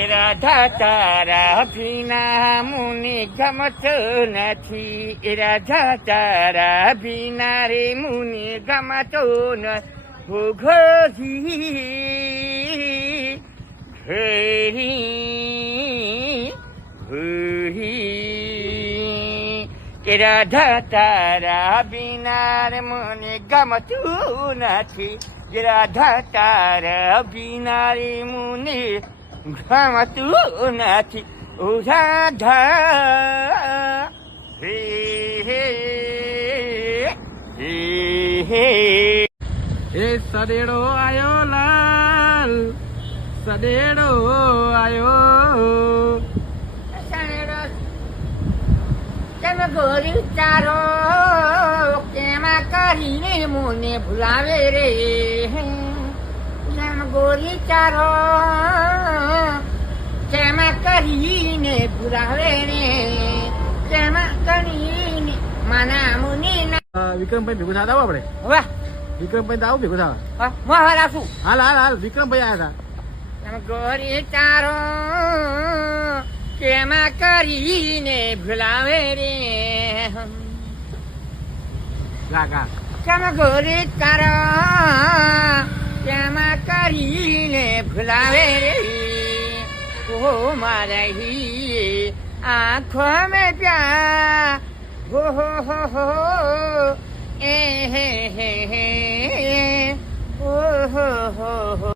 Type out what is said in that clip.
એ રાધા તારા ભીના મુને ગમતો નથી. એ રાધા તારા ભીના રે મુને ગમતો નથી. ઘોઘી ઘરી ઘરી એ રાધા તારા ભીના રે મને ગમતું નથી. એ રાધા તારા ભીના રે મુને ગમતું નથી. ઓ રાધા હે હે હે હે. એ સદેડો આયો લાલ, સદેડો આયો. તમે ગોરી ચારો કેમાં કરીને મને ભૂલાવે રે. તમે ગોરી ચારો કેમાં કરીને ભૂલાવે રે. કેમાં કરીને માના મુનિ વિક્રમભાઈ ભેગું થતા આવો આપણે. વાહ વિક્રમભાઈ તો આવું ભેગું થવા. મોહર આપું. હાલ હાલ હાલ વિક્રમભાઈ આવ્યા તમે ગોરી ચારો કેમાં કરીને ભૂલાવે રે. હતા. ગા કેમ ગોરી ચારો કેમાં કરીને ભૂલાવે રે. ઓ મારા હી આંખો મેં પ્યા હો હો એ હે હે હે. ઓ હો હો.